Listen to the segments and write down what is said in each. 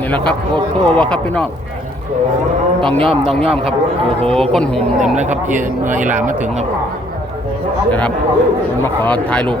นี่แหละครับ โอ้โหว่าครับพี่น้องต้องย่อมต้องย่อมครับ โอ้โหก้นหุ่มเต็มเลยครับเมื่ออีหลามาถึงครับนะครับมมาขอถ่ายรูป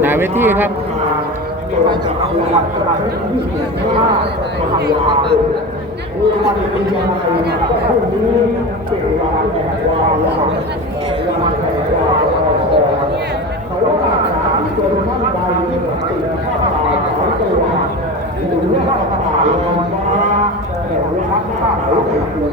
หนาเวทีครับ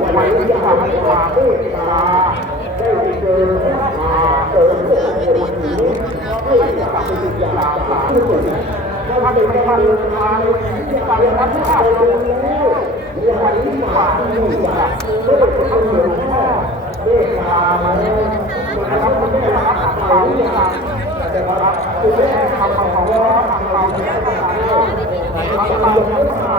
วันนี้ทำให้ความเมาได้เจอมาเจอโลกคนนี้ให้กับสิทธิาสาธุชนถ้ปท่มาที่การรับข้าตรงนี้มีวันนี้ามือากเพื่เป็อมามารับคุณความเมตได้ทำทำเราเยาทา